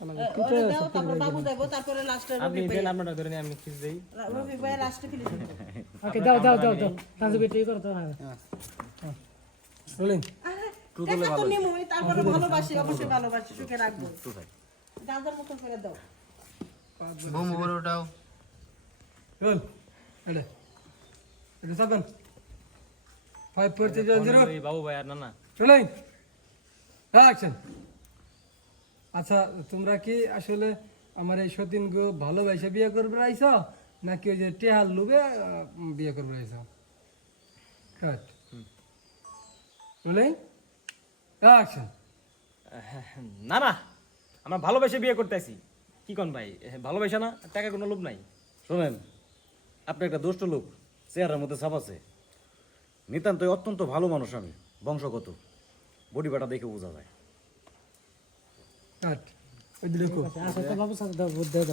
ওরে দাও তারপর বাবু দেব তারপরে লাস্টে আপনি রবি ভাই দেন আপনারটা করে নিয়ে আমি কিস দেই রবি ভাই লাস্টে ফিনিশ করব ওকে দাও দাও দাও দাও তাহলে বেটি করো তো হ্যাঁ রোলিং দেখা তো নিমুই তারপরে ভালোবাসি অবশ্যই ভালোবাসি সুখে রাখবো দাদার মতো করে দাও বুম বড় ওটাও রোল এডে এডে 7 5 পড়তে 0 এই বাবু ভাই আর না না রোলিং অ্যাকশন আচ্ছা তোমরা কি আসলে আমার এই সতীন গো ভালোবাসে বিয়ে করবে আইছো নাকি ওই যে টেহাল লুবে বিয়ে করবে আইছো কাট রোলিং অ্যাকশন না না আমরা ভালোবেসে বিয়ে করতেছি কি কোন ভাই ভালোবাসা না টাকা কোনো লোভ নাই শোনেন আপনি একটা দুষ্ট লোক চেহারার মধ্যে ছাপ আছে নিতান্তই অত্যন্ত ভালো মানুষ আমি বংশগত বডি বাটা দেখে বোঝা যায় কাট ওই দেখো আচ্ছা তো বাবু সাথে দাও দাও